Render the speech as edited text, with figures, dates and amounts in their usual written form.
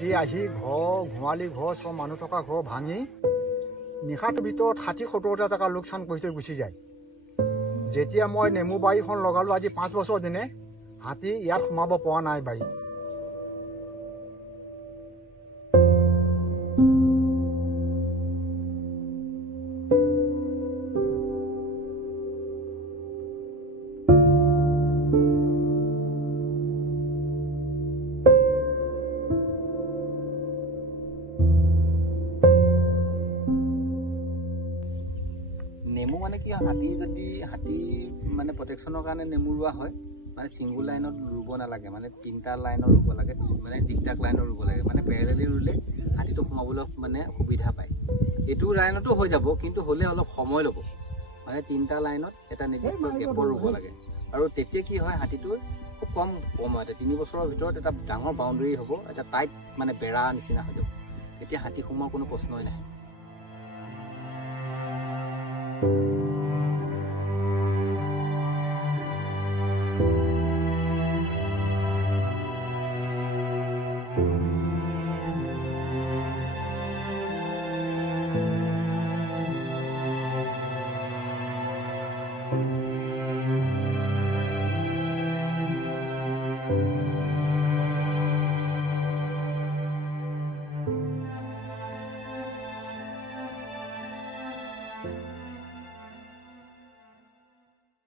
হাতী আহি ঘৰ ঘোঁৱালি ঘৰ চব মানুহ থকা ঘৰ ভাঙি নিশাটোৰ ভিতৰত 60-70টা জেগা লোকচান কৰি থৈ গুচি যায়। যেতিয়া মই নেমু বাৰীখন লগালোঁ আজি 5 বছৰ দিনে হাতী ইয়াত সোমাব পৰা নাই বাৰীত। নেমু মানে কি হাতী মানে প্ৰটেকশ্যনৰ কাৰণে নেমু ৰোৱা হয়। মানে ছিংগুল লাইনত ৰুব নালাগে, মানে 3টা লাইনত ৰুব লাগে, মানে জিগজাগ লাইনত ৰুব লাগে। মানে পেৰেলেলি ৰুলে হাতীটো সোমাবলৈ মানে সুবিধা পায়। এইটো লাইনতো হৈ যাব, কিন্তু হ'লে অলপ সময় ল'ব। মানে 3টা লাইনত এটা নিৰ্দিষ্ট গেপৰ ৰুব লাগে। আৰু তেতিয়া কি হয়, হাতীটো খুব কম সময়তে 3 বছৰৰ ভিতৰত এটা ডাঙৰ বাউণ্ডেৰী হ'ব, এটা টাইট মানে বেৰা নিচিনা হৈ যাব। তেতিয়া হাতী সোমোৱাৰ কোনো প্ৰশ্নই নাহে।